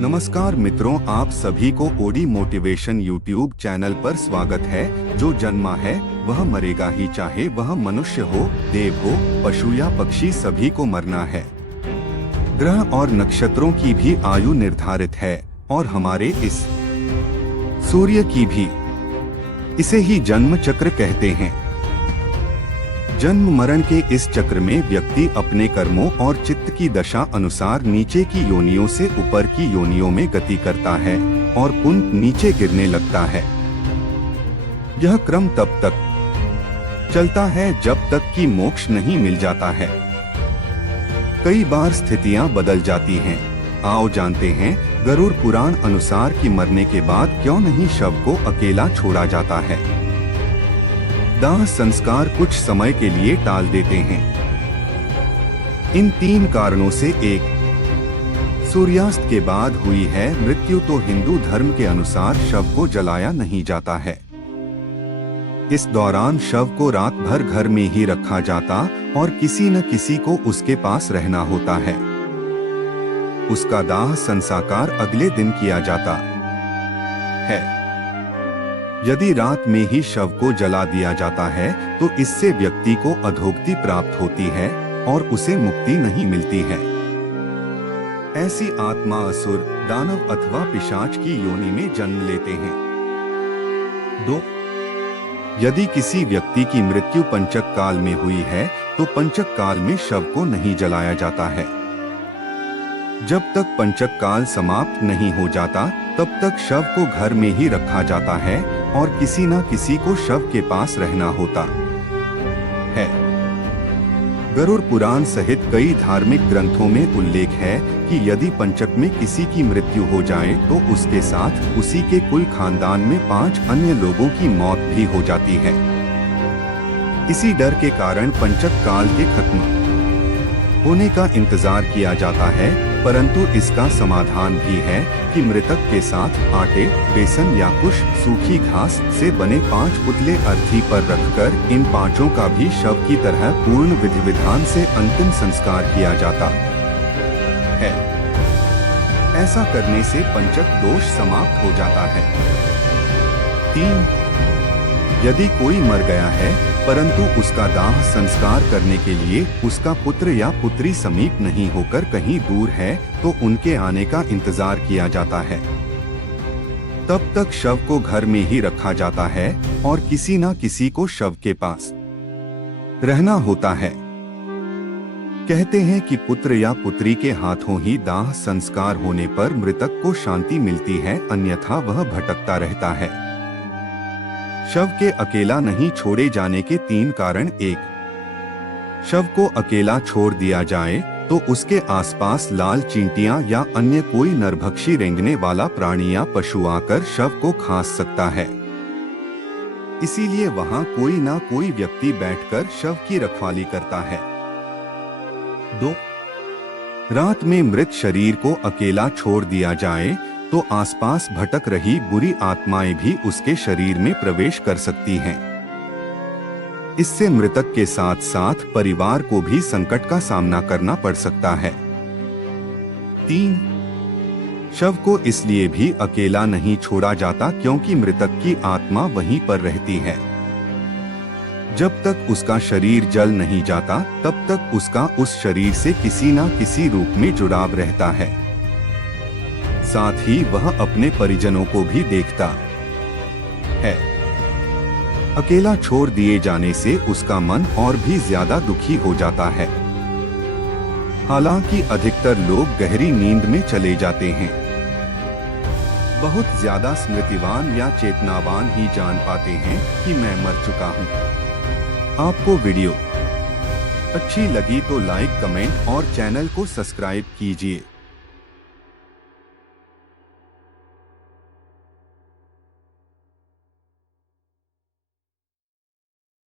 नमस्कार मित्रों, आप सभी को ओडी मोटिवेशन यूट्यूब चैनल पर स्वागत है। जो जन्मा है वह मरेगा ही, चाहे वह मनुष्य हो, देव हो, पशु या पक्षी, सभी को मरना है। ग्रह और नक्षत्रों की भी आयु निर्धारित है और हमारे इस सूर्य की भी। इसे ही जन्म चक्र कहते हैं। जन्म मरण के इस चक्र में व्यक्ति अपने कर्मों और चित्त की दशा अनुसार नीचे की योनियों से ऊपर की योनियों में गति करता है और पुनः नीचे गिरने लगता है। यह क्रम तब तक चलता है जब तक कि मोक्ष नहीं मिल जाता है। कई बार स्थितियां बदल जाती हैं। आओ जानते हैं गरुड़ पुराण अनुसार कि मरने के बाद क्यों नहीं शव को अकेला छोड़ा जाता है। दाह संस्कार कुछ समय के लिए टाल देते हैं। इन 3 कारणों से एक, सूर्यास्त के बाद हुई है मृत्यु तो हिंदू धर्म के अनुसार शव को जलाया नहीं जाता है। इस दौरान शव को रात भर घर में ही रखा जाता और किसी न किसी को उसके पास रहना होता है। उसका दाह संस्कार अगले दिन किया जाता है। यदि रात में ही शव को जला दिया जाता है तो इससे व्यक्ति को अधोगति प्राप्त होती है और उसे मुक्ति नहीं मिलती है। ऐसी आत्मा असुर, दानव अथवा पिशाच की योनि में जन्म लेते हैं। 2. यदि किसी व्यक्ति की मृत्यु पंचक काल में हुई है तो पंचक काल में शव को नहीं जलाया जाता है। जब तक पंचक काल समाप्त नहीं हो जाता तब तक शव को घर में ही रखा जाता है और किसी न किसी को शव के पास रहना होता है। गरुड़ पुराण सहित कई धार्मिक ग्रंथों में उल्लेख है कि यदि पंचक में किसी की मृत्यु हो जाए तो उसके साथ उसी के कुल खानदान में 5 अन्य लोगों की मौत भी हो जाती है। इसी डर के कारण पंचक काल के खत्म होने का इंतजार किया जाता है, परंतु इसका समाधान भी है कि मृतक के साथ आटे, बेसन या कुछ सूखी घास से बने 5 पुतले अर्थी पर रखकर इन 5 का भी शव की तरह पूर्ण विधि विधान से अंतिम संस्कार किया जाता है। ऐसा करने से पंचक दोष समाप्त हो जाता है। 3. यदि कोई मर गया है परंतु उसका दाह संस्कार करने के लिए उसका पुत्र या पुत्री समीप नहीं होकर कहीं दूर है तो उनके आने का इंतजार किया जाता है। तब तक शव को घर में ही रखा जाता है और किसी न किसी को शव के पास रहना होता है। कहते हैं कि पुत्र या पुत्री के हाथों ही दाह संस्कार होने पर मृतक को शांति मिलती है, अन्यथा वह भटकता रहता है। शव के अकेला नहीं छोड़े जाने के 3 कारण। 1. शव को अकेला छोड़ दिया जाए तो उसके आसपास लाल चींटियां या अन्य कोई नरभक्षी रेंगने वाला प्राणी या पशु आकर शव को खा सकता है। इसीलिए वहां कोई ना कोई व्यक्ति बैठकर शव की रखवाली करता है। 2. रात में मृत शरीर को अकेला छोड़ दिया जाए तो आसपास भटक रही बुरी आत्माएं भी उसके शरीर में प्रवेश कर सकती हैं। इससे मृतक के साथ साथ परिवार को भी संकट का सामना करना पड़ सकता है। 3. शव को इसलिए भी अकेला नहीं छोड़ा जाता क्योंकि मृतक की आत्मा वहीं पर रहती है। जब तक उसका शरीर जल नहीं जाता तब तक उसका उस शरीर से किसी न किसी रूप में जुड़ाव रहता है। साथ ही वह अपने परिजनों को भी देखता है। अकेला छोड़ दिए जाने से उसका मन और भी ज्यादा दुखी हो जाता है। हालांकि अधिकतर लोग गहरी नींद में चले जाते हैं। बहुत ज्यादा स्मृतिवान या चेतनावान ही जान पाते हैं कि मैं मर चुका हूं। आपको वीडियो अच्छी लगी तो लाइक, कमेंट और चैनल को सब्सक्राइब कीजिए।